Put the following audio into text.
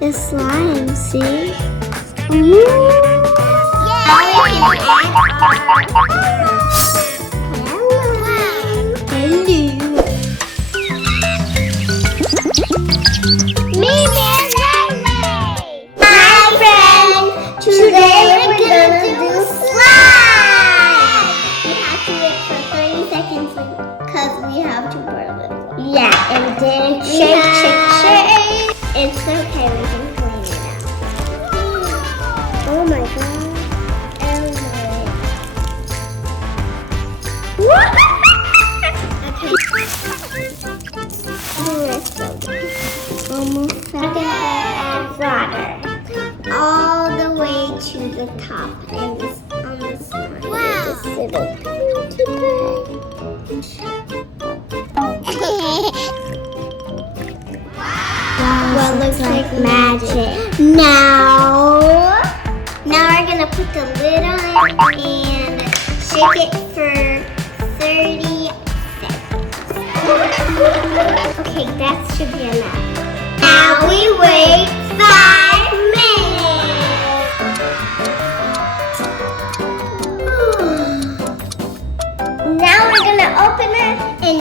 the slime, see? Ooh. Now we can add our... Mimi and Lele! Hi friends! Today we're gonna do slime! We have to wait for 30 seconds because we have to burn it. Yeah, and then shake. It's okay, we can clean it out. Oh my god. Almost add water all the way to the top and it's on the slime. Wow! Just little wow! Well, looks like magic. Now we're gonna put the lid on and shake it for 30 seconds. Okay, that should be enough. Now we wait 5 minutes. Now we're gonna open it and